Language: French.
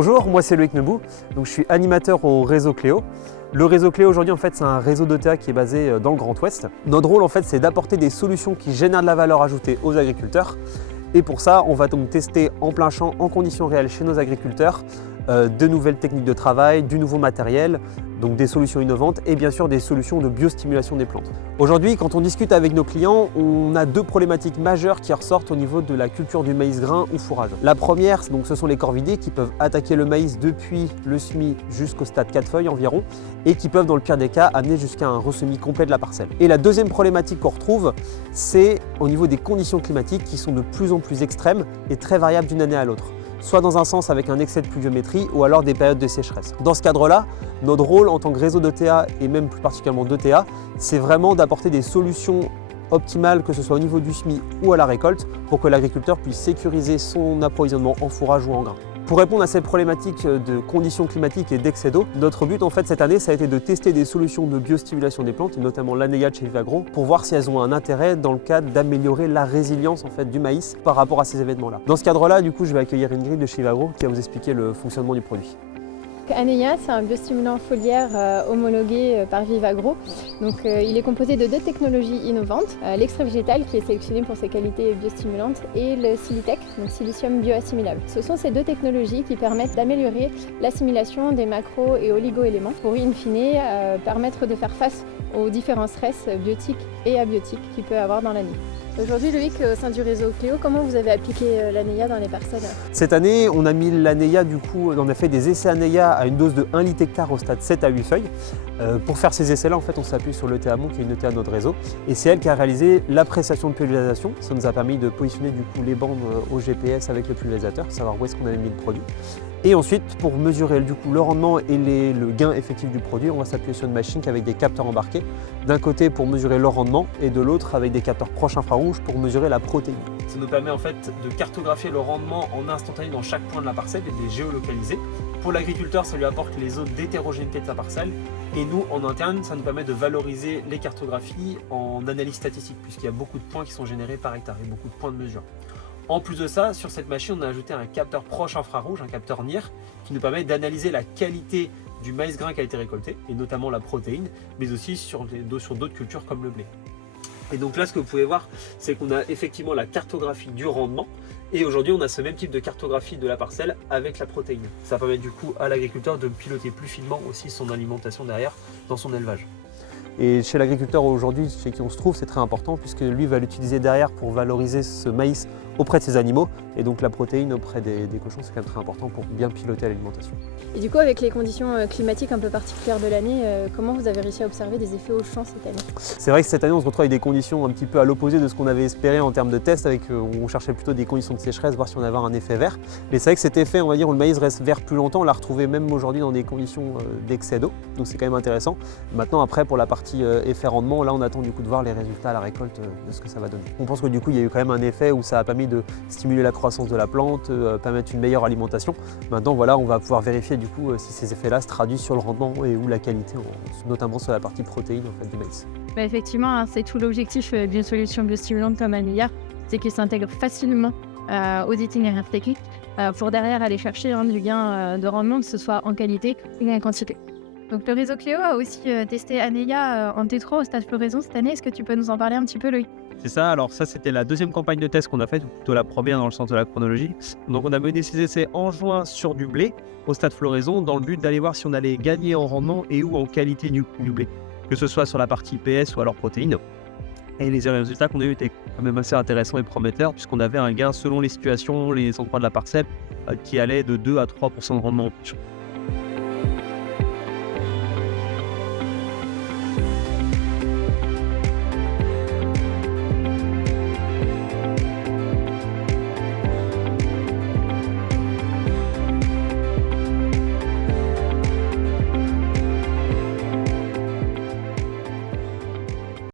Bonjour, moi c'est Loïc Nebou, donc je suis animateur au réseau Cléo. Le réseau Cléo aujourd'hui c'est un réseau d'ETA qui est basé dans le Grand Ouest. Notre rôle c'est d'apporter des solutions qui génèrent de la valeur ajoutée aux agriculteurs. Et pour ça, on va donc tester en plein champ, en conditions réelles chez nos agriculteurs, de nouvelles techniques de travail, du nouveau matériel, donc des solutions innovantes et bien sûr des solutions de biostimulation des plantes. Aujourd'hui, quand on discute avec nos clients, on a deux problématiques majeures qui ressortent au niveau de la culture du maïs grain ou fourrage. La première, donc, ce sont les corvidés qui peuvent attaquer le maïs depuis le semis jusqu'au stade 4 feuilles environ et qui peuvent dans le pire des cas amener jusqu'à un ressemis complet de la parcelle. Et la deuxième problématique qu'on retrouve, c'est au niveau des conditions climatiques qui sont de plus en plus extrêmes et très variables d'une année à l'autre, soit dans un sens avec un excès de pluviométrie ou alors des périodes de sécheresse. Dans ce cadre-là, notre rôle en tant que réseau d'ETA et même plus particulièrement d'ETA, c'est vraiment d'apporter des solutions optimales, que ce soit au niveau du semis ou à la récolte, pour que l'agriculteur puisse sécuriser son approvisionnement en fourrage ou en grain. Pour répondre à ces problématiques de conditions climatiques et d'excès d'eau, notre but cette année, ça a été de tester des solutions de biostimulation des plantes, et notamment l'ANEIA de chez Vivagro, pour voir si elles ont un intérêt dans le cadre d'améliorer la résilience du maïs par rapport à ces événements-là. Dans ce cadre-là, du coup, je vais accueillir Ingrid de chez Vivagro qui va vous expliquer le fonctionnement du produit. ANEIA, c'est un biostimulant foliaire homologué par Vivagro. Donc, il est composé de deux technologies innovantes, l'extrait végétal qui est sélectionné pour ses qualités biostimulantes et le Silitech, donc silicium bioassimilable. Ce sont ces deux technologies qui permettent d'améliorer l'assimilation des macro- et oligo-éléments pour in fine permettre de faire face aux différents stress biotiques et abiotiques qu'il peut y avoir dans l'année. Aujourd'hui, Loïc, au sein du réseau Cléo, comment vous avez appliqué l'ANEIA dans les parcelles? Cette année, on a mis l'ANEIA, on a fait des essais ANEIA à une dose de 1 litre hectare au stade 7 à 8 feuilles. Pour faire ces essais-là, on s'appuie sur l'ETA Amont, qui est une ETA de notre réseau. Et c'est elle qui a réalisé l'appréciation de pulvérisation. Ça nous a permis de positionner les bandes au GPS avec le pulvérisateur, savoir où est-ce qu'on avait mis le produit. Et ensuite, pour mesurer le rendement et le gain effectif du produit, on va s'appuyer sur une machine avec des capteurs embarqués. D'un côté pour mesurer le rendement et de l'autre avec des capteurs proches infrarouges pour mesurer la protéine. Ça nous permet de cartographier le rendement en instantané dans chaque point de la parcelle et de les géolocaliser. Pour l'agriculteur, ça lui apporte les zones d'hétérogénéité de sa parcelle. Et nous, en interne, ça nous permet de valoriser les cartographies en analyse statistique, puisqu'il y a beaucoup de points qui sont générés par hectare et beaucoup de points de mesure. En plus de ça, sur cette machine, on a ajouté un capteur proche infrarouge, un capteur NIR, qui nous permet d'analyser la qualité du maïs grain qui a été récolté, et notamment la protéine, mais aussi sur d'autres cultures comme le blé. Et donc là, ce que vous pouvez voir, c'est qu'on a effectivement la cartographie du rendement, et aujourd'hui, on a ce même type de cartographie de la parcelle avec la protéine. Ça permet du coup à l'agriculteur de piloter plus finement aussi son alimentation derrière dans son élevage. Et chez l'agriculteur aujourd'hui, chez qui on se trouve, c'est très important puisque lui va l'utiliser derrière pour valoriser ce maïs auprès de ses animaux. Et donc la protéine auprès des cochons, c'est quand même très important pour bien piloter l'alimentation. Et du coup, avec les conditions climatiques un peu particulières de l'année, comment vous avez réussi à observer des effets au champ cette année? C'est vrai que cette année, on se retrouve avec des conditions un petit peu à l'opposé de ce qu'on avait espéré en termes de tests, où on cherchait plutôt des conditions de sécheresse, voir si on avait un effet vert. Mais c'est vrai que cet effet, on va dire, où le maïs reste vert plus longtemps, on l'a retrouvé même aujourd'hui dans des conditions d'excès d'eau. Donc c'est quand même intéressant. Maintenant, après, pour la partie effet rendement, là, on attend du coup de voir les résultats à la récolte de ce que ça va donner. On pense que du coup, il y a eu quand même un effet où ça a permis de stimuler la croissance de la plante, permettre une meilleure alimentation. Maintenant, voilà, on va pouvoir vérifier du coup si ces effets-là se traduisent sur le rendement et ou la qualité, notamment sur la partie protéine du maïs. Effectivement, c'est tout l'objectif d'une solution biostimulante comme ANEIA, c'est qu'elle s'intègre facilement aux itinéraires techniques pour derrière aller chercher du gain de rendement, que ce soit en qualité ou en quantité. Donc le réseau Cléo a aussi testé ANEIA en T3 au stade floraison cette année. Est-ce que tu peux nous en parler un petit peu, Loïc? C'est ça, alors ça c'était la deuxième campagne de test qu'on a faite, ou plutôt la première dans le sens de la chronologie. Donc on a mené ces essais en juin sur du blé au stade floraison dans le but d'aller voir si on allait gagner en rendement et ou en qualité du blé, que ce soit sur la partie PS ou alors protéines. Et les résultats qu'on a eu étaient quand même assez intéressants et prometteurs puisqu'on avait un gain selon les situations, les endroits de la parcelle qui allait de 2 à 3% de rendement en plus.